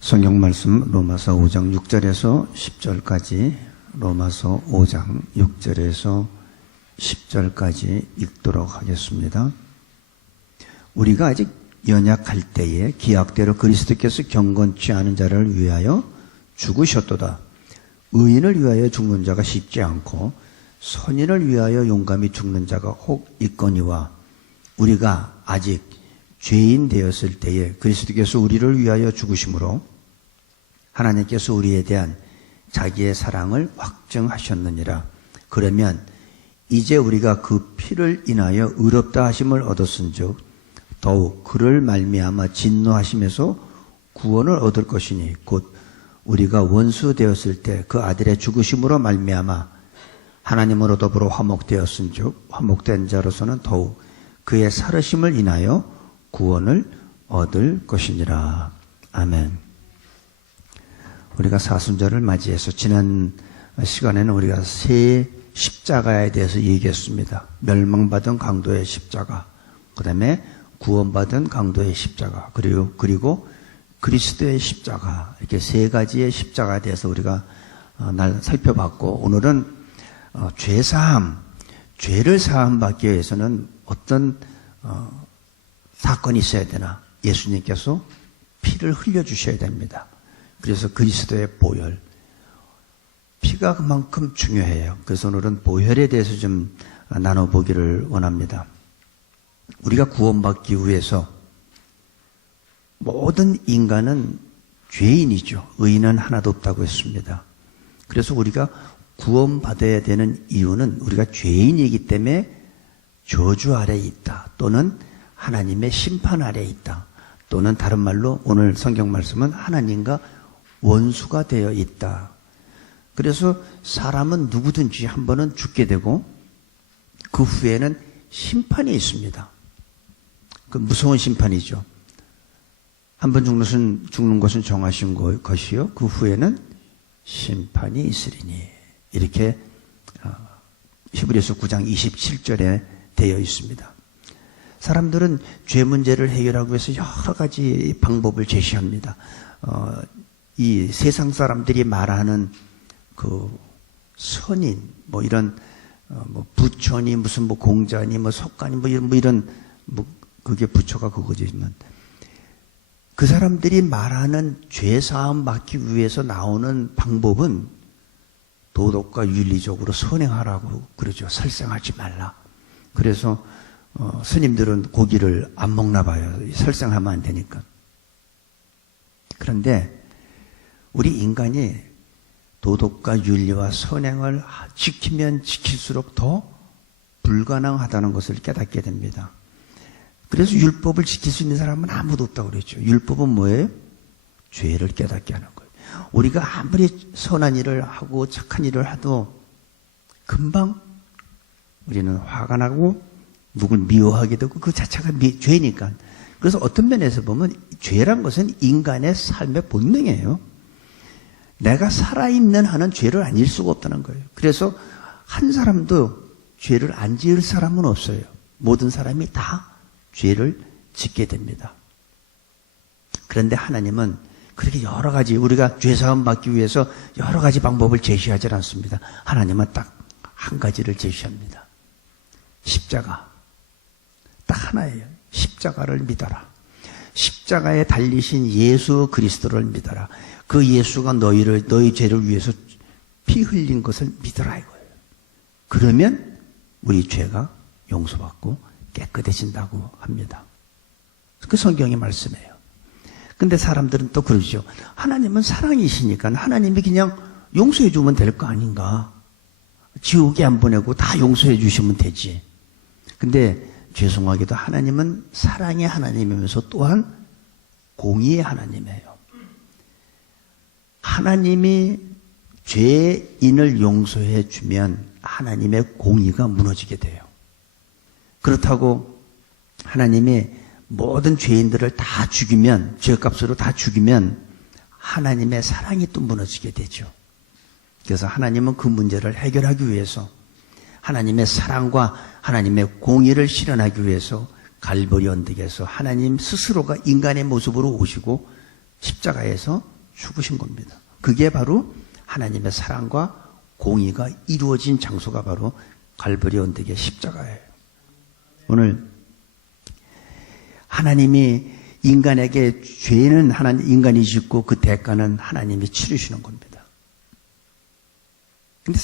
성경 말씀 로마서 5장 6절에서 10절까지 로마서 5장 6절에서 10절까지 읽도록 하겠습니다. 우리가 아직 연약할 때에 기약대로 그리스도께서 경건치 않은 자를 위하여 죽으셨도다. 의인을 위하여 죽는 자가 쉽지 않고 선인을 위하여 용감히 죽는 자가 혹 있거니와 우리가 아직 죄인 되었을 때에 그리스도께서 우리를 위하여 죽으심으로 하나님께서 우리에 대한 자기의 사랑을 확증하셨느니라. 그러면 이제 우리가 그 피를 인하여 의롭다 하심을 얻었은즉 더욱 그를 말미암아 진노하심에서 구원을 얻을 것이니 곧 우리가 원수 되었을 때 그 아들의 죽으심으로 말미암아 하나님으로 더불어 화목되었은즉 화목된 자로서는 더욱 그의 살으심을 인하여 구원을 얻을 것이니라. 아멘. 우리가 사순절을 맞이해서 지난 시간에는 우리가 세 십자가에 대해서 얘기했습니다. 멸망받은 강도의 십자가, 그 다음에 구원받은 강도의 십자가, 그리고 그리스도의 십자가, 이렇게 세 가지의 십자가에 대해서 우리가 살펴봤고, 오늘은 죄사함, 죄를 사함받기 위해서는 어떤 사건이 있어야 되나? 예수님께서 피를 흘려주셔야 됩니다. 그래서 그리스도의 보혈, 피가 그만큼 중요해요. 그래서 오늘은 보혈에 대해서 좀 나눠보기를 원합니다. 우리가 구원받기 위해서 모든 인간은 죄인이죠. 의인은 하나도 없다고 했습니다. 그래서 우리가 구원받아야 되는 이유는 우리가 죄인이기 때문에 저주 아래에 있다, 또는 하나님의 심판 아래에 있다, 또는 다른 말로 오늘 성경 말씀은 하나님과 원수가 되어 있다. 그래서 사람은 누구든지 한 번은 죽게 되고 그 후에는 심판이 있습니다. 그 무서운 심판이죠. 한 번 죽는 것은 정하신 것이요 그 후에는 심판이 있으리니, 이렇게 히브리서 9장 27절에 되어 있습니다. 사람들은 죄 문제를 해결하기 위해서 여러 가지 방법을 제시합니다. 이 세상 사람들이 말하는 그 선인, 뭐 이런 뭐 부처니 무슨 뭐 공자니 뭐 석가니 뭐 이런 그게 부처가 그거지만, 그 사람들이 말하는 죄 사함 받기 위해서 나오는 방법은 도덕과 윤리적으로 선행하라고 그러죠. 살생하지 말라. 그래서 스님들은 고기를 안 먹나 봐요. 살생하면 안 되니까. 그런데 우리 인간이 도덕과 윤리와 선행을 지키면 지킬수록 더 불가능하다는 것을 깨닫게 됩니다. 그래서 율법을 지킬 수 있는 사람은 아무도 없다고 그랬죠. 율법은 뭐예요? 죄를 깨닫게 하는 거예요. 우리가 아무리 선한 일을 하고 착한 일을 해도 금방 우리는 화가 나고 누굴 미워하게 되고 그 자체가 죄니까. 그래서 어떤 면에서 보면 죄란 것은 인간의 삶의 본능이에요. 내가 살아있는 한은 죄를 안 지을 수가 없다는 거예요. 그래서 한 사람도 죄를 안 지을 사람은 없어요. 모든 사람이 다 죄를 짓게 됩니다. 그런데 하나님은 그렇게 여러 가지, 우리가 죄사함 받기 위해서 여러 가지 방법을 제시하지 않습니다. 하나님은 딱 한 가지를 제시합니다. 십자가. 딱 하나예요. 십자가를 믿어라. 십자가에 달리신 예수 그리스도를 믿어라. 그 예수가 너희 죄를 위해서 피 흘린 것을 믿어라 이거예요. 그러면 우리 죄가 용서받고 깨끗해진다고 합니다. 그 성경의 말씀이에요. 근데 사람들은 또 그러죠. 하나님은 사랑이시니까 하나님이 그냥 용서해 주면 될 거 아닌가. 지옥에 안 보내고 다 용서해 주시면 되지. 근데 죄송하게도 하나님은 사랑의 하나님이면서 또한 공의의 하나님이에요. 하나님이 죄인을 용서해 주면 하나님의 공의가 무너지게 돼요. 그렇다고 하나님이 모든 죄인들을 다 죽이면, 죄값으로 다 죽이면 하나님의 사랑이 또 무너지게 되죠. 그래서 하나님은 그 문제를 해결하기 위해서 하나님의 사랑과 하나님의 공의를 실현하기 위해서 갈보리 언덕에서 하나님 스스로가 인간의 모습으로 오시고 십자가에서 죽으신 겁니다. 그게 바로 하나님의 사랑과 공의가 이루어진 장소가 바로 갈보리 언덕의 십자가예요. 오늘 하나님이 인간에게 죄는 인간이 짓고 그 대가는 하나님이 치르시는 겁니다. 근데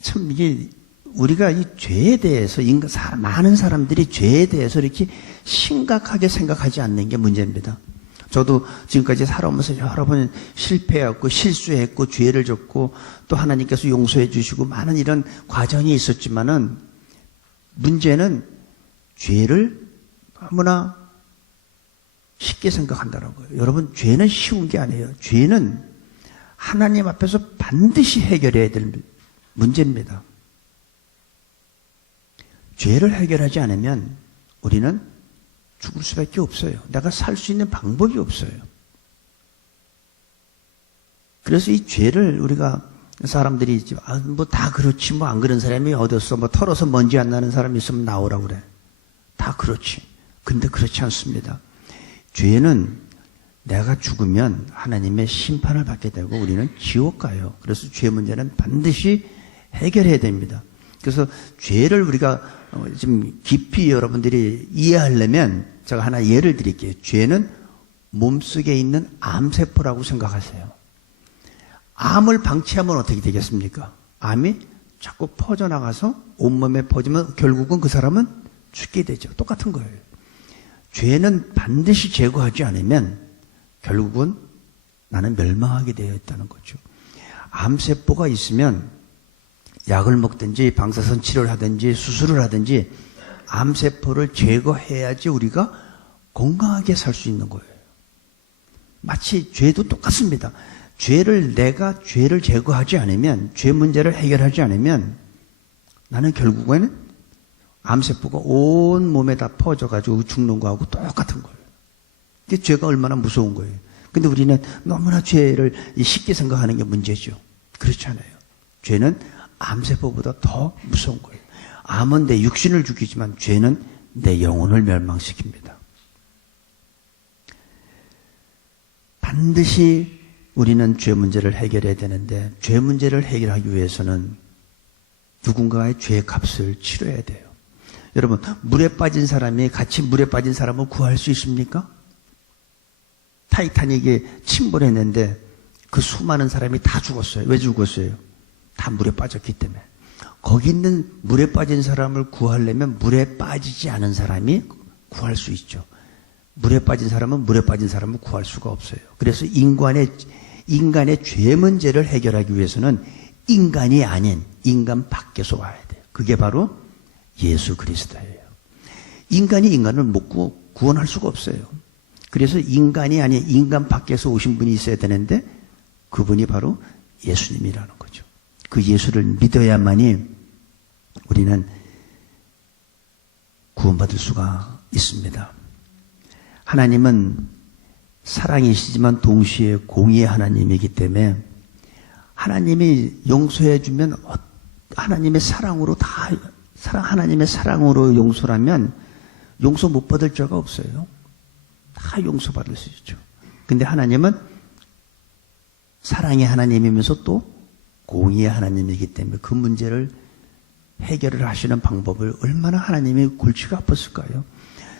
참 이게 우리가 이 죄에 대해서 많은 사람들이 죄에 대해서 이렇게 심각하게 생각하지 않는 게 문제입니다. 저도 지금까지 살아오면서 여러 번 실패했고 실수했고 죄를 졌고 또 하나님께서 용서해 주시고 많은 이런 과정이 있었지만은 문제는 죄를 너무나 쉽게 생각한다는 거예요. 여러분, 죄는 쉬운 게 아니에요. 죄는 하나님 앞에서 반드시 해결해야 될 문제입니다. 죄를 해결하지 않으면 우리는 죽을 수밖에 없어요. 내가 살 수 있는 방법이 없어요. 그래서 이 죄를 우리가 사람들이 뭐 다 그렇지 뭐 안 그런 사람이 어딨어 뭐 털어서 먼지 안 나는 사람이 있으면 나오라고 그래. 다 그렇지. 근데 그렇지 않습니다. 죄는 내가 죽으면 하나님의 심판을 받게 되고 우리는 지옥 가요. 그래서 죄 문제는 반드시 해결해야 됩니다. 그래서 죄를 우리가 좀 깊이 여러분들이 이해하려면 제가 하나 예를 드릴게요. 죄는 몸속에 있는 암세포라고 생각하세요. 암을 방치하면 어떻게 되겠습니까? 암이 자꾸 퍼져나가서 온몸에 퍼지면 결국은 그 사람은 죽게 되죠. 똑같은 거예요. 죄는 반드시 제거하지 않으면 결국은 나는 멸망하게 되어 있다는 거죠. 암세포가 있으면 약을 먹든지 방사선 치료를 하든지 수술을 하든지 암세포를 제거해야지 우리가 건강하게 살 수 있는 거예요. 마치 죄도 똑같습니다. 내가 죄를 제거하지 않으면, 죄 문제를 해결하지 않으면 나는 결국에는 암세포가 온 몸에 다 퍼져가지고 죽는 거하고 똑같은 거예요. 이게 죄가 얼마나 무서운 거예요. 근데 우리는 너무나 죄를 쉽게 생각하는 게 문제죠. 그렇지 않아요. 죄는 암세포보다 더 무서운 거예요. 암은 내 육신을 죽이지만 죄는 내 영혼을 멸망시킵니다. 반드시 우리는 죄 문제를 해결해야 되는데 죄 문제를 해결하기 위해서는 누군가의 죄의 값을 치러야 돼요. 여러분, 물에 빠진 사람이 같이 물에 빠진 사람을 구할 수 있습니까? 타이타닉에 침몰했는데 그 수많은 사람이 다 죽었어요. 왜 죽었어요? 다 물에 빠졌기 때문에. 거기 있는 물에 빠진 사람을 구하려면 물에 빠지지 않은 사람이 구할 수 있죠. 물에 빠진 사람은 물에 빠진 사람을 구할 수가 없어요. 그래서 인간의 죄 문제를 해결하기 위해서는 인간이 아닌 인간 밖에서 와야 돼요. 그게 바로 예수 그리스도예요. 인간이 인간을 못 구원할 수가 없어요. 그래서 인간이 아닌 인간 밖에서 오신 분이 있어야 되는데 그분이 바로 예수님이라는 거죠. 그 예수를 믿어야만이 우리는 구원받을 수가 있습니다. 하나님은 사랑이시지만 동시에 공의의 하나님이기 때문에 하나님이 용서해 주면 하나님의 사랑으로 하나님의 사랑으로 용서라면 용서 못 받을 자가 없어요. 다 용서받을 수 있죠. 근데 하나님은 사랑의 하나님이면서 또 공의의 하나님이기 때문에 그 문제를 해결을 하시는 방법을 얼마나 하나님이 골치가 아팠을까요?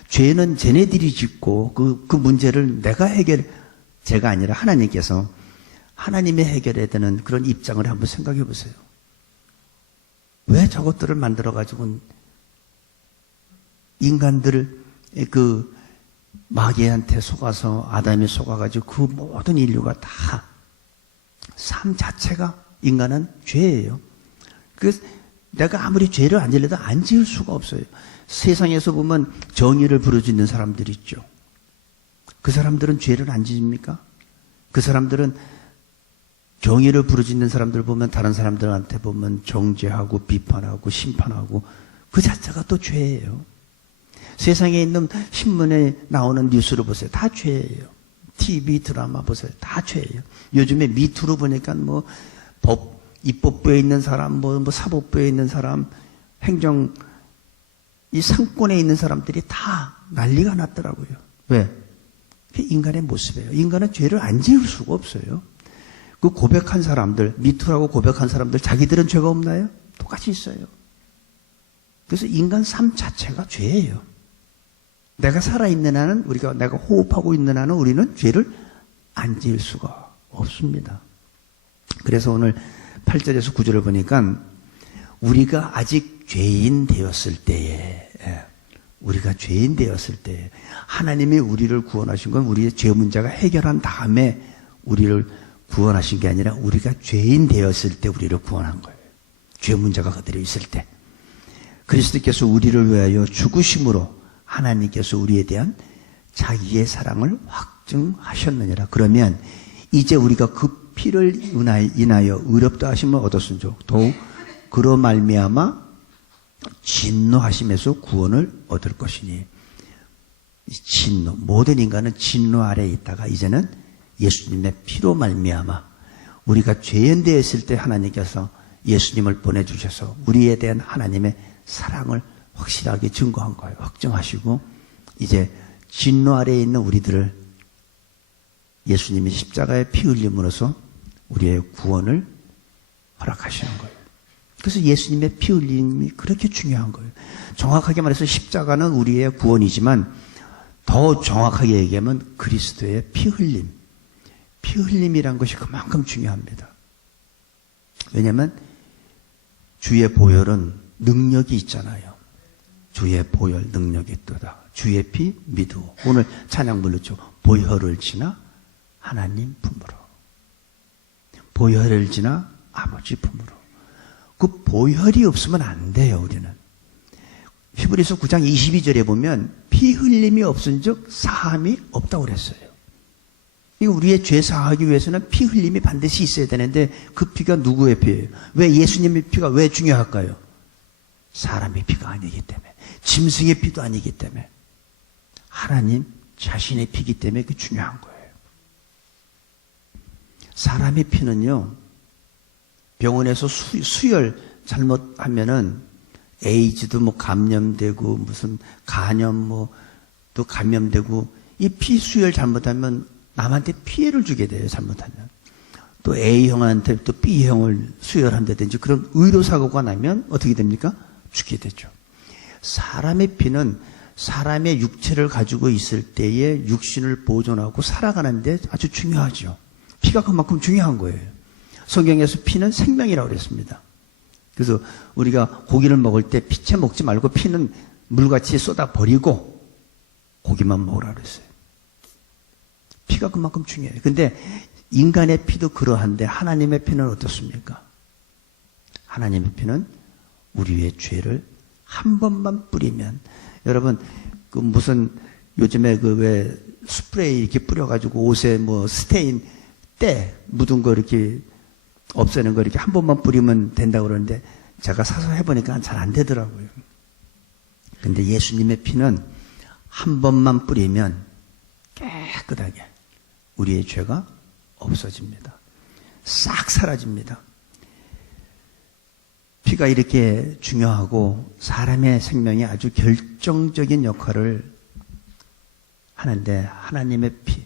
죄는 쟤네들이 짓고 그 문제를 제가 아니라 하나님께서 하나님이 해결해야 되는 그런 입장을 한번 생각해 보세요. 왜 저것들을 만들어가지고 인간들을 그 마귀한테 속아서 아담이 속아가지고 그 모든 인류가 다 삶 자체가 인간은 죄예요. 그래서 내가 아무리 죄를 안 지려도 안 지을 수가 없어요. 세상에서 보면 정의를 부르짖는 사람들이 있죠. 그 사람들은 죄를 안 지입니까? 그 사람들은 정의를 부르짖는 사람들 보면 다른 사람들한테 보면 정죄하고 비판하고 심판하고 그 자체가 또 죄예요. 세상에 있는 신문에 나오는 뉴스를 보세요. 다 죄예요. TV 드라마 보세요. 다 죄예요. 요즘에 미투로 보니까 뭐 입법부에 있는 사람, 뭐 사법부에 있는 사람, 이 상권에 있는 사람들이 다 난리가 났더라고요. 왜? 그게 인간의 모습이에요. 인간은 죄를 안 지을 수가 없어요. 그 고백한 사람들, 미투라고 고백한 사람들, 자기들은 죄가 없나요? 똑같이 있어요. 그래서 인간 삶 자체가 죄예요. 내가 살아있는 한은, 내가 호흡하고 있는 한은 우리는 죄를 안 지을 수가 없습니다. 그래서 오늘 8절에서 9절을 보니까 우리가 아직 죄인 되었을 때에, 우리가 죄인 되었을 때 하나님이 우리를 구원하신 건 우리의 죄 문제가 해결한 다음에 우리를 구원하신 게 아니라 우리가 죄인 되었을 때 우리를 구원한 거예요. 죄 문제가 그대로 있을 때. 그리스도께서 우리를 위하여 죽으심으로 하나님께서 우리에 대한 자기의 사랑을 확증하셨느니라. 그러면 이제 우리가 그 피를 인하여 의롭다 하심을 얻었은즉 더욱 그로 말미암아 진노하심에서 구원을 얻을 것이니. 진노, 모든 인간은 진노 아래에 있다가 이제는 예수님의 피로 말미암아 우리가 죄인되었을 때 하나님께서 예수님을 보내주셔서 우리에 대한 하나님의 사랑을 확실하게 증거한 거예요. 확정하시고 이제 진노 아래에 있는 우리들을 예수님이 십자가의 피 흘림으로써 우리의 구원을 허락하시는 거예요. 그래서 예수님의 피 흘림이 그렇게 중요한 거예요. 정확하게 말해서 십자가는 우리의 구원이지만 더 정확하게 얘기하면 그리스도의 피 흘림. 피 흘림이란 것이 그만큼 중요합니다. 왜냐하면 주의 보혈은 능력이 있잖아요. 주의 보혈 능력이 있도다. 주의 피 믿으오. 오늘 찬양 불렀죠. 보혈을 지나 하나님 품으로. 보혈을 지나 아버지 품으로. 그 보혈이 없으면 안 돼요, 우리는. 히브리서 9장 22절에 보면 피 흘림이 없은즉 사함이 없다고 그랬어요. 이거 우리의 죄 사하기 위해서는 피 흘림이 반드시 있어야 되는데 그 피가 누구의 피예요? 왜 예수님의 피가 왜 중요할까요? 사람의 피가 아니기 때문에, 짐승의 피도 아니기 때문에, 하나님 자신의 피기 때문에 그게 중요한 거예요. 사람의 피는요, 병원에서 수혈 잘못하면은 에이즈도 뭐 감염되고 무슨 간염 뭐 또 감염되고 이 피 수혈 잘못하면 남한테 피해를 주게 돼요. 잘못하면. 또 A형한테 또 B형을 수혈한다든지 그런 의료사고가 나면 어떻게 됩니까? 죽게 되죠. 사람의 피는 사람의 육체를 가지고 있을 때에 육신을 보존하고 살아가는데 아주 중요하죠. 피가 그만큼 중요한 거예요. 성경에서 피는 생명이라고 그랬습니다. 그래서 우리가 고기를 먹을 때 피채 먹지 말고 피는 물같이 쏟아 버리고 고기만 먹으라 그랬어요. 피가 그만큼 중요해요. 근데 인간의 피도 그러한데 하나님의 피는 어떻습니까? 하나님의 피는 우리의 죄를 한 번만 뿌리면, 여러분 그 무슨 요즘에 그 왜 스프레이 이렇게 뿌려가지고 옷에 뭐 스테인 때 묻은 거 이렇게 없애는 거 이렇게 한 번만 뿌리면 된다고 그러는데 제가 사서 해보니까 잘 안 되더라고요. 근데 예수님의 피는 한 번만 뿌리면 깨끗하게 우리의 죄가 없어집니다. 싹 사라집니다. 피가 이렇게 중요하고 사람의 생명에 아주 결정적인 역할을 하는데 하나님의 피,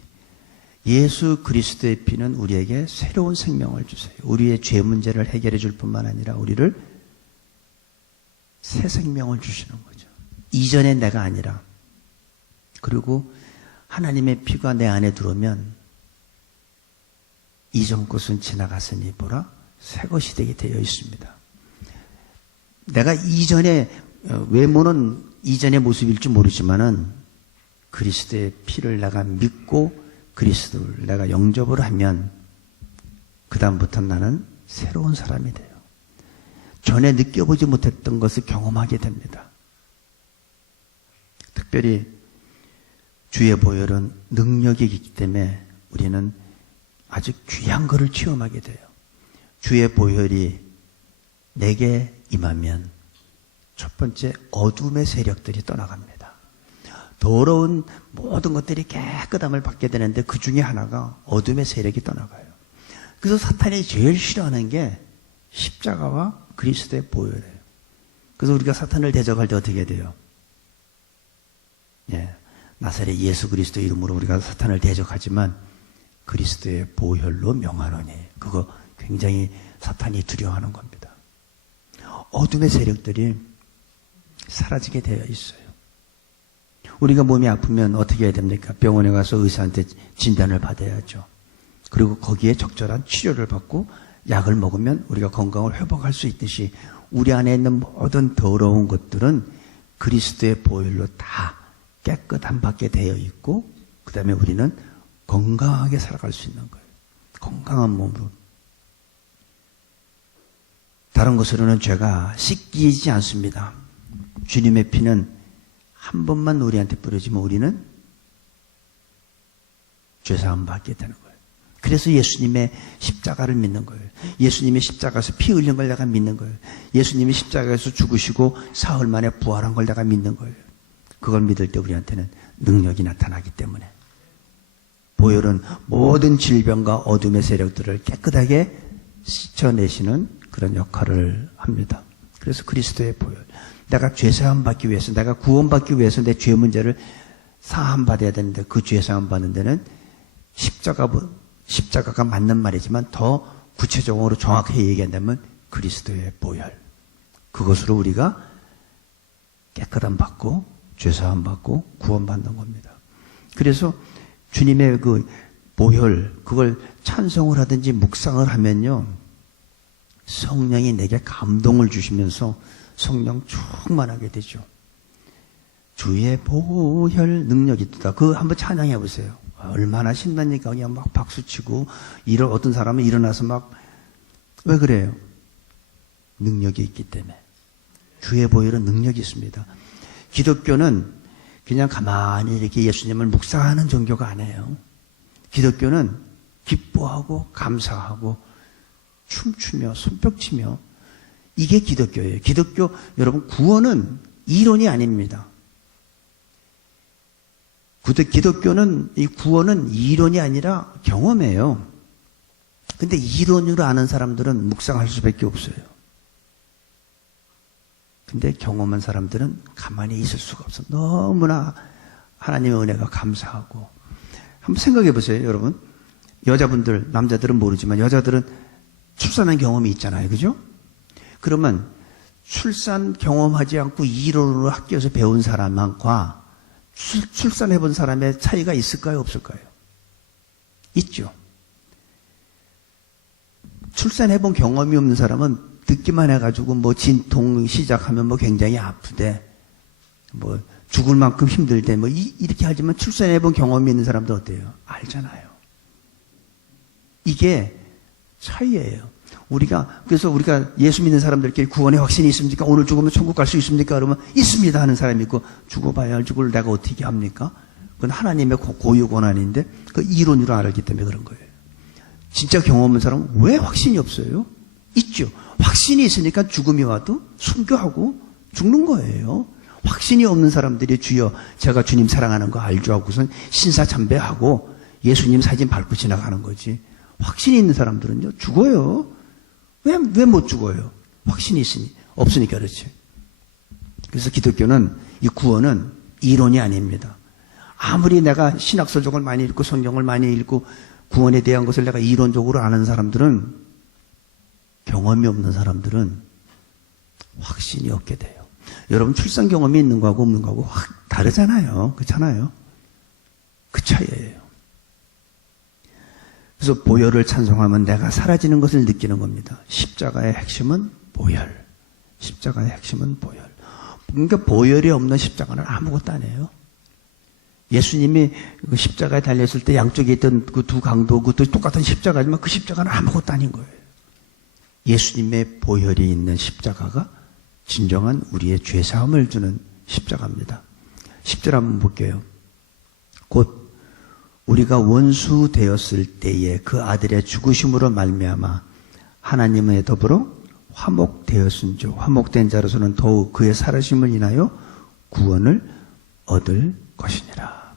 예수 그리스도의 피는 우리에게 새로운 생명을 주세요. 우리의 죄 문제를 해결해 줄 뿐만 아니라 우리를 새 생명을 주시는 거죠. 이전의 내가 아니라. 그리고 하나님의 피가 내 안에 들어오면 이전 것은 지나갔으니 보라 새 것이 되게 되어 있습니다. 내가 이전에 외모는 이전의 모습일지 모르지만은 그리스도의 피를 내가 믿고 그리스도를 내가 영접을 하면 그 다음부터 나는 새로운 사람이 돼요. 전에 느껴보지 못했던 것을 경험하게 됩니다. 특별히 주의 보혈은 능력이 있기 때문에 우리는 아주 귀한 것을 체험하게 돼요. 주의 보혈이 내게 임하면 첫 번째 어둠의 세력들이 떠나갑니다. 더러운 모든 것들이 깨끗함을 받게 되는데 그 중에 하나가 어둠의 세력이 떠나가요. 그래서 사탄이 제일 싫어하는 게 십자가와 그리스도의 보혈이에요. 그래서 우리가 사탄을 대적할 때 어떻게 돼요? 예, 나사렛 예수 그리스도 이름으로 우리가 사탄을 대적하지만 그리스도의 보혈로 명하노니, 그거 굉장히 사탄이 두려워하는 겁니다. 어둠의 세력들이 사라지게 되어 있어요. 우리가 몸이 아프면 어떻게 해야 됩니까? 병원에 가서 의사한테 진단을 받아야죠. 그리고 거기에 적절한 치료를 받고 약을 먹으면 우리가 건강을 회복할 수 있듯이 우리 안에 있는 모든 더러운 것들은 그리스도의 보혈로 다 깨끗한 받게 되어 있고, 그 다음에 우리는 건강하게 살아갈 수 있는 거예요. 건강한 몸으로. 다른 것으로는 죄가 씻기지 않습니다. 주님의 피는 한 번만 우리한테 뿌려지면 우리는 죄사함 받게 되는 거예요. 그래서 예수님의 십자가를 믿는 거예요. 예수님의 십자가에서 피 흘린 걸 내가 믿는 거예요. 예수님이 십자가에서 죽으시고 사흘 만에 부활한 걸 내가 믿는 거예요. 그걸 믿을 때 우리한테는 능력이 나타나기 때문에. 보혈은 모든 질병과 어둠의 세력들을 깨끗하게 씻어내시는 그런 역할을 합니다. 그래서 그리스도의 보혈. 내가 죄사함 받기 위해서, 내가 구원받기 위해서 내 죄 문제를 사함 받아야 되는데, 그 죄사함 받는 데는 십자가가 맞는 말이지만 더 구체적으로 정확하게 얘기한다면 그리스도의 보혈. 그것으로 우리가 깨끗함 받고 죄사함 받고 구원받는 겁니다. 그래서 주님의 그 보혈, 그걸 찬송을 하든지 묵상을 하면요, 성령이 내게 감동을 주시면서 성령 충만하게 되죠. 주의 보혈 능력이 있다. 그거 한번 찬양해 보세요. 얼마나 신나니까 그냥 막 박수치고, 어떤 사람은 일어나서 막, 왜 그래요? 능력이 있기 때문에. 주의 보혈은 능력이 있습니다. 기독교는 그냥 가만히 이렇게 예수님을 묵상하는 종교가 아니에요. 기독교는 기뻐하고 감사하고 춤추며 손뼉치며, 이게 기독교예요. 기독교, 여러분, 구원은 이론이 아닙니다. 기독교는, 이 구원은 이론이 아니라 경험이에요. 근데 이론으로 아는 사람들은 묵상할 수밖에 없어요. 근데 경험한 사람들은 가만히 있을 수가 없어. 너무나 하나님의 은혜가 감사하고. 한번 생각해 보세요, 여러분. 여자분들, 남자들은 모르지만 여자들은 출산한 경험이 있잖아요. 그죠? 그러면 출산 경험하지 않고 이론으로 학교에서 배운 사람과 출산해 본 사람의 차이가 있을까요? 없을까요? 있죠. 출산해 본 경험이 없는 사람은 듣기만 해가지고 뭐 진통 시작하면 뭐 굉장히 아프대, 뭐 죽을 만큼 힘들대, 뭐 이렇게 하지만 출산해 본 경험이 있는 사람도 어때요? 알잖아요. 이게 차이예요. 그래서 우리가 예수 믿는 사람들끼리 구원의 확신이 있습니까? 오늘 죽으면 천국 갈 수 있습니까? 그러면 있습니다 하는 사람이 있고, 죽어봐야 죽을 내가 어떻게 합니까? 그건 하나님의 고유 권한인데, 그 이론으로 알기 때문에 그런 거예요. 진짜 경험 없는 사람은 왜 확신이 없어요? 있죠. 확신이 있으니까 죽음이 와도 순교하고 죽는 거예요. 확신이 없는 사람들이 주여 제가 주님 사랑하는 거 알죠 하고선 신사참배하고 예수님 사진 밟고 지나가는 거지. 확신이 있는 사람들은요 죽어요. 왜 못 죽어요? 확신이 없으니까 그렇지. 그래서 기독교는, 이 구원은 이론이 아닙니다. 아무리 내가 신학서적을 많이 읽고 성경을 많이 읽고 구원에 대한 것을 내가 이론적으로 아는 사람들은, 경험이 없는 사람들은 확신이 없게 돼요. 여러분, 출산 경험이 있는 거하고 없는 거하고 확 다르잖아요. 그렇잖아요. 그 차이예요. 그래서 보혈을 찬송하면 내가 사라지는 것을 느끼는 겁니다. 십자가의 핵심은 보혈. 십자가의 핵심은 보혈. 그러니까 보혈이 없는 십자가는 아무것도 아니에요. 예수님이 그 십자가에 달렸을 때 양쪽에 있던 그 두 강도, 그것도 똑같은 십자가지만 그 십자가는 아무것도 아닌 거예요. 예수님의 보혈이 있는 십자가가 진정한 우리의 죄사함을 주는 십자가입니다. 10절 한번 볼게요. 곧 우리가 원수 되었을 때에 그 아들의 죽으심으로 말미암아 하나님의 더불어 화목되었은즉 화목된 자로서는 더욱 그의 살아심을 인하여 구원을 얻을 것이니라.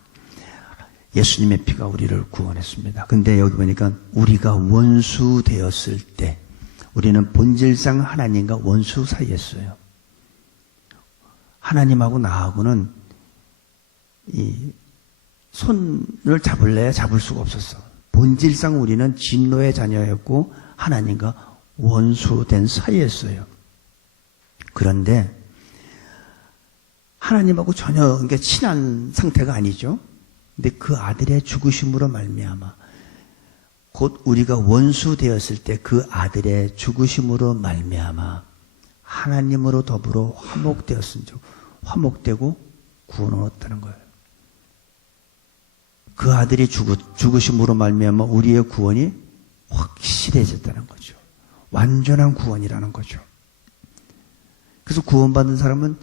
예수님의 피가 우리를 구원했습니다. 근데 여기 보니까 우리가 원수 되었을 때, 우리는 본질상 하나님과 원수 사이였어요. 하나님하고 나하고는 이 손을 잡을래야 잡을 수가 없었어. 본질상 우리는 진노의 자녀였고 하나님과 원수된 사이였어요. 그런데 하나님하고 전혀 그러니까 친한 상태가 아니죠. 근데 그 아들의 죽으심으로 말미암아 곧 우리가 원수 되었을 때 그 아들의 죽으심으로 말미암아 하나님으로 더불어 화목되었은 즉 화목되고 구원을 얻었다는 거예요. 그 아들이 죽으심으로 말미암아 우리의 구원이 확실해졌다는 거죠. 완전한 구원이라는 거죠. 그래서 구원받은 사람은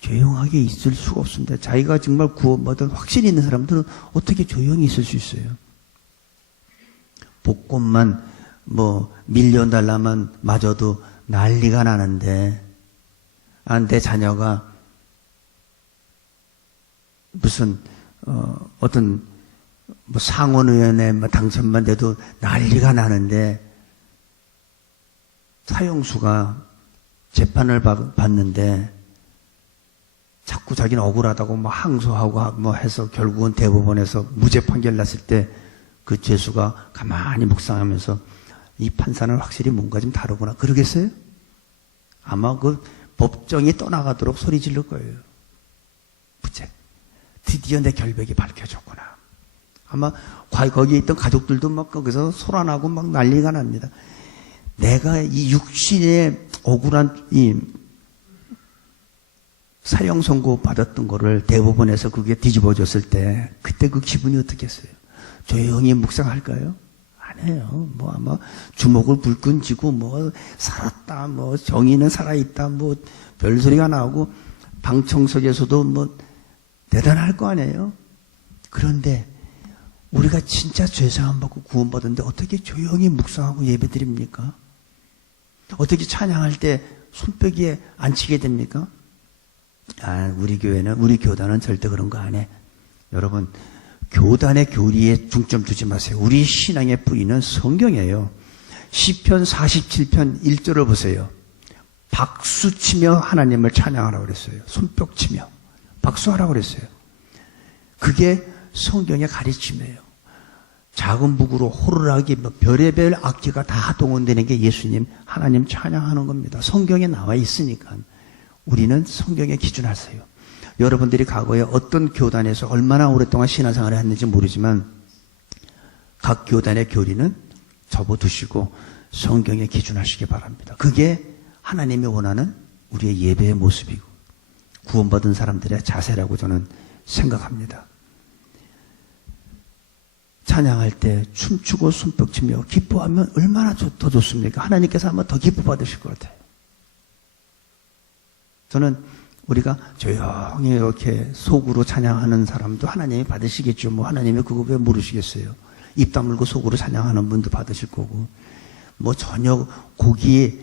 조용하게 있을 수가 없습니다. 자기가 정말 구원받은 확신이 있는 사람들은 어떻게 조용히 있을 수 있어요? 복권만 밀려달라만 마저도 난리가 나는데 내 자녀가 무슨 어떤 상원의원에 당선만 돼도 난리가 나는데 사형수가 재판을 받는데 자꾸 자기는 억울하다고 항소하고 해서 결국은 대법원에서 무죄 판결 났을 때 그 죄수가 가만히 묵상하면서 이 판사는 확실히 뭔가 좀 다르구나 그러겠어요? 아마 그 법정이 떠나가도록 소리 지를 거예요. 무죄. 드디어 내 결백이 밝혀졌구나. 아마 거기에 있던 가족들도 막 거기서 소란하고 막 난리가 납니다. 내가 이 육신의 억울한 이 사형 선고 받았던 거를 대법원에서 그게 뒤집어졌을 때 그때 그 기분이 어떻겠어요? 조용히 묵상할까요? 안 해요. 아마 주먹을 불끈 쥐고 살았다, 정의는 살아있다, 별소리가 나오고 방청석에서도 대단할 거 아니에요? 그런데 우리가 진짜 죄사함 받고 구원받았는데 어떻게 조용히 묵상하고 예배드립니까? 어떻게 찬양할 때 손뼉이에 안 치게 됩니까? 우리 교회는, 우리 교단은 절대 그런 거 안 해. 여러분, 교단의 교리에 중점 두지 마세요. 우리 신앙의 뿌리는 성경이에요. 시편 47편 1절을 보세요. 박수치며 하나님을 찬양하라고 그랬어요. 손뼉 치며. 박수하라고 그랬어요. 그게 성경의 가르침이에요. 작은 북으로 호루라기, 별의별 악기가 다 동원되는 게 예수님, 하나님 찬양하는 겁니다. 성경에 나와 있으니까. 우리는 성경에 기준하세요. 여러분들이 과거에 어떤 교단에서 얼마나 오랫동안 신앙생활을 했는지 모르지만 각 교단의 교리는 접어두시고 성경에 기준하시기 바랍니다. 그게 하나님이 원하는 우리의 예배의 모습이고 구원받은 사람들의 자세라고 저는 생각합니다. 찬양할 때 춤추고 손뼉치며 기뻐하면 얼마나 더 좋습니까? 하나님께서 아마 더 기뻐 받으실 것 같아요. 저는 우리가 조용히 이렇게 속으로 찬양하는 사람도 하나님이 받으시겠죠. 하나님이 그거 왜 모르시겠어요? 입 다물고 속으로 찬양하는 분도 받으실 거고 전혀 곡이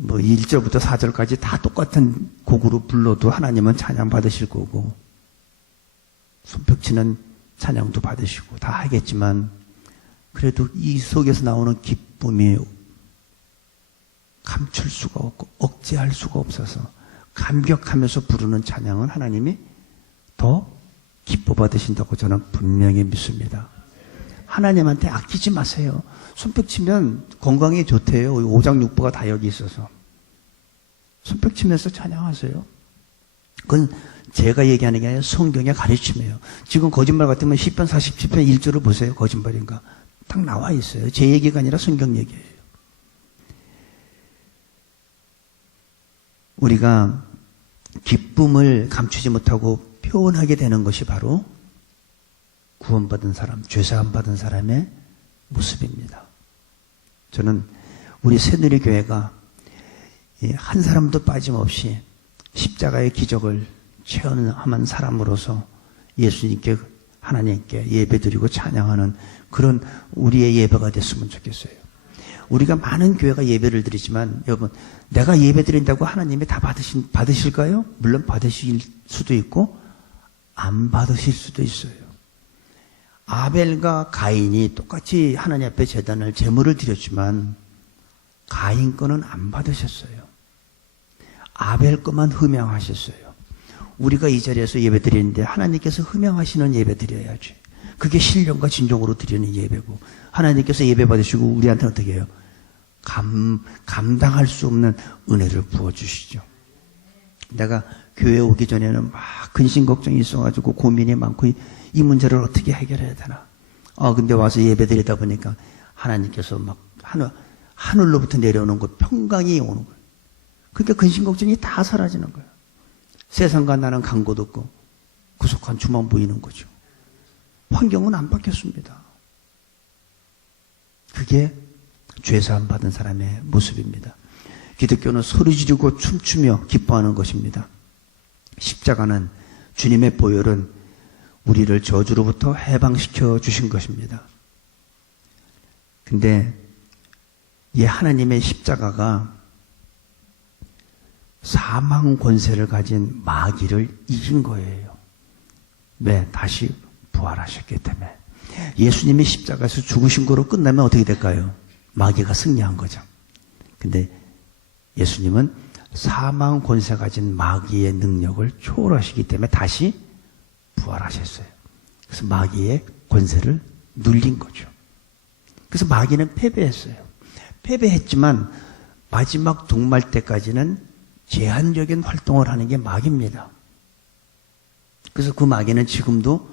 1절부터 4절까지 다 똑같은 곡으로 불러도 하나님은 찬양 받으실 거고 손뼉치는 찬양도 받으시고 다 하겠지만 그래도 이 속에서 나오는 기쁨이 감출 수가 없고 억제할 수가 없어서 감격하면서 부르는 찬양은 하나님이 더 기뻐 받으신다고 저는 분명히 믿습니다. 하나님한테 아끼지 마세요. 손뼉 치면 건강에 좋대요. 오장육부가 다 여기 있어서. 손뼉 치면서 찬양하세요. 그건 제가 얘기하는 게 아니라 성경의 가르침이에요. 지금 거짓말 같으면 시편 47편 1절을 보세요. 거짓말인가? 딱 나와 있어요. 제 얘기가 아니라 성경 얘기예요. 우리가 기쁨을 감추지 못하고 표현하게 되는 것이 바로 구원받은 사람, 죄사함 받은 사람의 모습입니다. 저는 우리 새누리교회가 한 사람도 빠짐없이 십자가의 기적을 체험한 사람으로서 예수님께, 하나님께 예배드리고 찬양하는 그런 우리의 예배가 됐으면 좋겠어요. 우리가 많은 교회가 예배를 드리지만 여러분, 내가 예배 드린다고 하나님이 다 받으실까요? 물론 받으실 수도 있고 안 받으실 수도 있어요. 아벨과 가인이 똑같이 하나님 앞에 제단을 제물을 드렸지만 가인 거는 안 받으셨어요. 아벨 거만 흠양하셨어요. 우리가 이 자리에서 예배 드리는데 하나님께서 흠양하시는 예배 드려야지. 그게 신령과 진정으로 드리는 예배고, 하나님께서 예배 받으시고 우리한테는 어떻게 해요? 감당할 수 없는 은혜를 부어주시죠. 내가 교회 오기 전에는 막 근심 걱정이 있어가지고 고민이 많고 이 문제를 어떻게 해결해야 되나. 근데 와서 예배 드리다 보니까 하나님께서 막 하늘로부터 내려오는 것, 평강이 오는 거예요. 그러니까 근심 걱정이 다 사라지는 거예요. 세상과 나는 간 곳 없고 구속한 주만 보이는 거죠. 환경은 안 바뀌었습니다. 그게 죄사함 받은 사람의 모습입니다. 기독교는 소리 지르고 춤추며 기뻐하는 것입니다. 십자가는 주님의 보혈은 우리를 저주로부터 해방시켜 주신 것입니다. 근데 이 하나님의 십자가가 사망 권세를 가진 마귀를 이긴 거예요. 왜? 다시 부활하셨기 때문에. 예수님이 십자가에서 죽으신 거로 끝나면 어떻게 될까요? 마귀가 승리한 거죠. 근데 예수님은 사망 권세 가진 마귀의 능력을 초월하시기 때문에 다시 부활하셨어요. 그래서 마귀의 권세를 눌린 거죠. 그래서 마귀는 패배했어요. 패배했지만 마지막 동말 때까지는 제한적인 활동을 하는 게 마귀입니다. 그래서 그 마귀는 지금도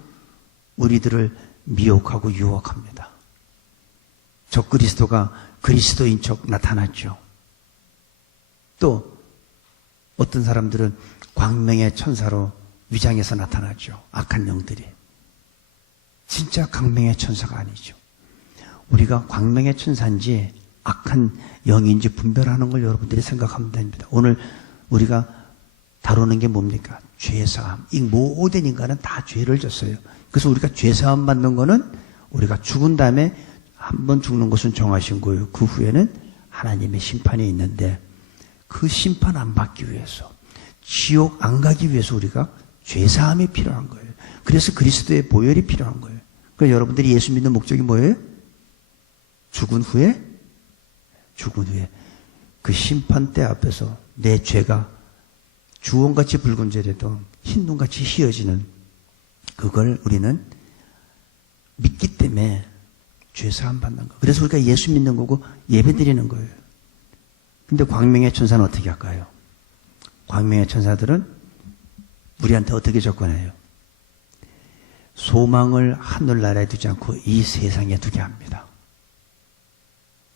우리들을 미혹하고 유혹합니다. 적그리스도가 그리스도인 척 나타났죠. 또 어떤 사람들은 광명의 천사로 위장해서 나타나죠. 악한 영들이. 진짜 광명의 천사가 아니죠. 우리가 광명의 천사인지 악한 영인지 분별하는 걸 여러분들이 생각하면 됩니다. 오늘 우리가 다루는 게 뭡니까? 죄사함. 이 모든 인간은 다 죄를 졌어요. 그래서 우리가 죄사함 받는 거는 우리가 죽은 다음에 한 번 죽는 것은 정하신 거예요. 그 후에는 하나님의 심판이 있는데 그 심판 안 받기 위해서, 지옥 안 가기 위해서 우리가 죄사함이 필요한 거예요. 그래서 그리스도의 보혈이 필요한 거예요. 그러니까 여러분들이 예수 믿는 목적이 뭐예요? 죽은 후에 그 심판대 앞에서 내 죄가 주홍같이 붉은 죄라도 흰눈같이 희어지는 그걸 우리는 믿기 때문에 죄사함 받는 거. 그래서 우리가 예수 믿는 거고 예배 드리는 거예요. 근데 광명의 천사는 어떻게 할까요? 광명의 천사들은 우리한테 어떻게 접근해요? 소망을 하늘나라에 두지 않고 이 세상에 두게 합니다.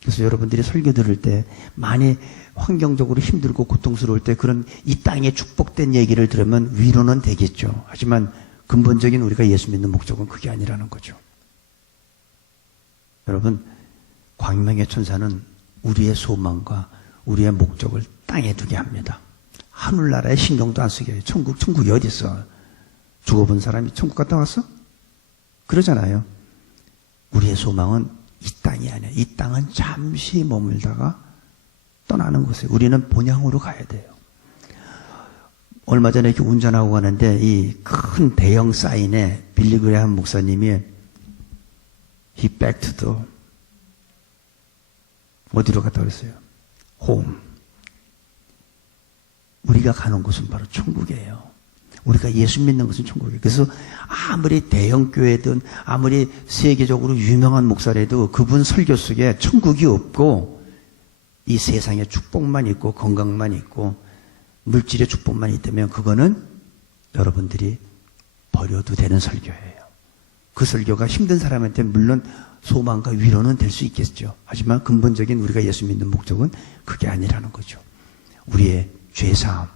그래서 여러분들이 설교 들을 때 많이 환경적으로 힘들고 고통스러울 때 그런 이 땅에 축복된 얘기를 들으면 위로는 되겠죠. 하지만 근본적인 우리가 예수 믿는 목적은 그게 아니라는 거죠. 여러분, 광명의 천사는 우리의 소망과 우리의 목적을 땅에 두게 합니다. 하늘나라에 신경도 안 쓰게 해요. 천국이 어디 있어? 죽어본 사람이 천국 갔다 왔어? 그러잖아요. 우리의 소망은 이 땅이 아니야. 이 땅은 잠시 머물다가 떠나는 곳이에요. 우리는 본향으로 가야 돼요. 얼마 전에 이렇게 운전하고 가는데 이 큰 대형 사인에 빌리 그레이엄 목사님이 He back to the 어디로 갔다 그랬어요? Home. 우리가 가는 곳은 바로 천국이에요. 우리가 예수 믿는 것은 천국이에요. 그래서 아무리 대형 교회든 아무리 세계적으로 유명한 목사라도 그분 설교 속에 천국이 없고 이 세상에 축복만 있고 건강만 있고 물질의 축복만 있다면 그거는 여러분들이 버려도 되는 설교예요. 그 설교가 힘든 사람한테 물론 소망과 위로는 될 수 있겠죠. 하지만 근본적인 우리가 예수 믿는 목적은 그게 아니라는 거죠. 우리의 죄사함,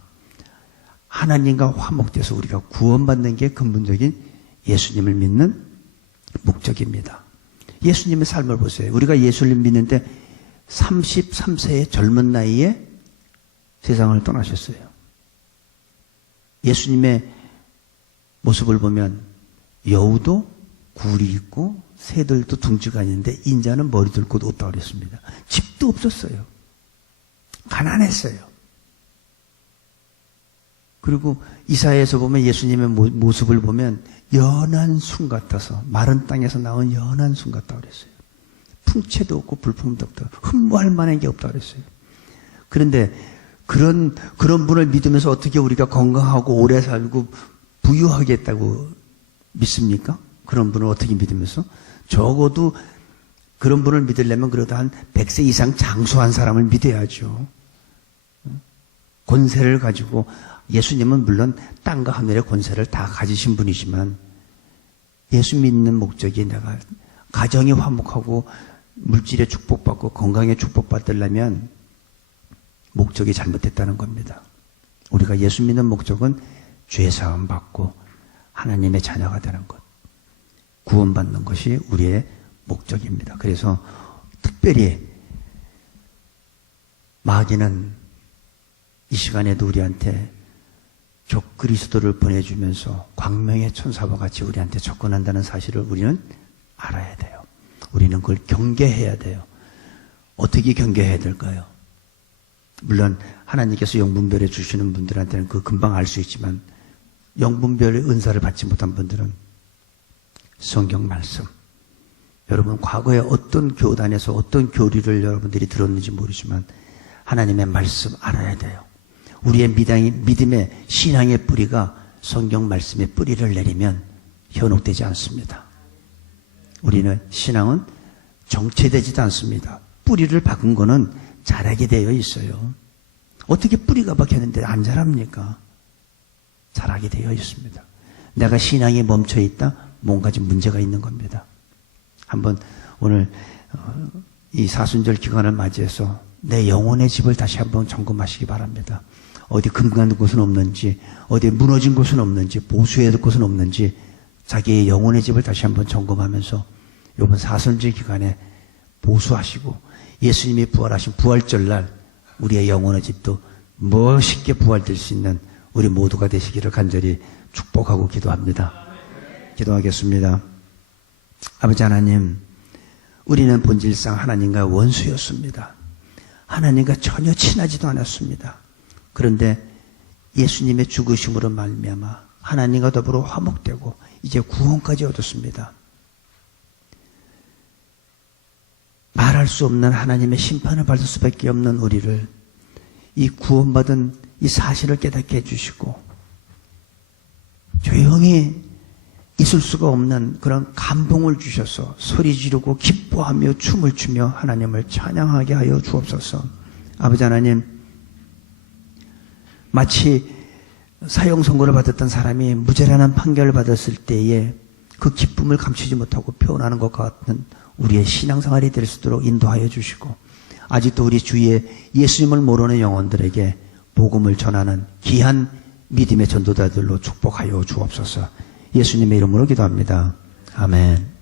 하나님과 화목돼서 우리가 구원받는 게 근본적인 예수님을 믿는 목적입니다. 예수님의 삶을 보세요. 우리가 예수를 믿는데 33세의 젊은 나이에 세상을 떠나셨어요. 예수님의 모습을 보면 여우도 굴이 있고 새들도 둥지가 있는데 인자는 머리 들고 없다고 그랬습니다. 집도 없었어요. 가난했어요. 그리고 이사야에서 보면 예수님의 모습을 보면 연한 순 같아서 마른 땅에서 나온 연한 순 같다고 그랬어요. 풍채도 없고 불품도 없다. 흠모할 만한 게 없다고 그랬어요. 그런데 그런 분을 믿으면서 어떻게 우리가 건강하고 오래 살고 부유하겠다고 믿습니까? 그런 분을 어떻게 믿으면서? 적어도 그런 분을 믿으려면 그래도 한 100세 이상 장수한 사람을 믿어야죠. 권세를 가지고, 예수님은 물론 땅과 하늘의 권세를 다 가지신 분이지만 예수 믿는 목적이 내가 가정이 화목하고 물질에 축복받고 건강에 축복받으려면 목적이 잘못됐다는 겁니다. 우리가 예수 믿는 목적은 죄사함 받고 하나님의 자녀가 되는 것, 구원받는 것이 우리의 목적입니다. 그래서 특별히 마귀는 이 시간에도 우리한테 적그리스도를 보내주면서 광명의 천사와 같이 우리한테 접근한다는 사실을 우리는 알아야 돼요. 우리는 그걸 경계해야 돼요. 어떻게 경계해야 될까요? 물론 하나님께서 영분별에 주시는 분들한테는 그 금방 알 수 있지만 영분별의 은사를 받지 못한 분들은 성경 말씀, 여러분 과거에 어떤 교단에서 어떤 교리를 여러분들이 들었는지 모르지만 하나님의 말씀 알아야 돼요. 우리의 믿음의 신앙의 뿌리가 성경 말씀의 뿌리를 내리면 현혹되지 않습니다. 우리는 신앙은 정체되지도 않습니다. 뿌리를 박은 거는 자라게 되어 있어요. 어떻게 뿌리가 박혔는데 안 자랍니까? 자라게 되어 있습니다. 내가 신앙이 멈춰 있다? 뭔가 좀 문제가 있는 겁니다. 한번 오늘 이 사순절 기간을 맞이해서 내 영혼의 집을 다시 한번 점검하시기 바랍니다. 어디 금간 곳은 없는지, 어디 무너진 곳은 없는지, 보수해야 될 곳은 없는지 자기의 영혼의 집을 다시 한번 점검하면서 이번 사순절 기간에 보수하시고 예수님이 부활하신 부활절날 우리의 영혼의 집도 멋있게 부활될 수 있는 우리 모두가 되시기를 간절히 축복하고 기도합니다. 기도하겠습니다. 아버지 하나님, 우리는 본질상 하나님과 원수였습니다. 하나님과 전혀 친하지도 않았습니다. 그런데 예수님의 죽으심으로 말미암아 하나님과 더불어 화목되고 이제 구원까지 얻었습니다. 말할 수 없는 하나님의 심판을 받을 수밖에 없는 우리를 이 구원받은 이 사실을 깨닫게 해주시고 조용히 있을 수가 없는 그런 감동을 주셔서 소리 지르고 기뻐하며 춤을 추며 하나님을 찬양하게 하여 주옵소서. 아버지 하나님, 마치 사형 선고를 받았던 사람이 무죄라는 판결을 받았을 때에 그 기쁨을 감추지 못하고 표현하는 것 같은 우리의 신앙생활이 될 수 있도록 인도하여 주시고 아직도 우리 주위에 예수님을 모르는 영혼들에게 복음을 전하는 귀한 믿음의 전도자들로 축복하여 주옵소서. 예수님의 이름으로 기도합니다. 아멘.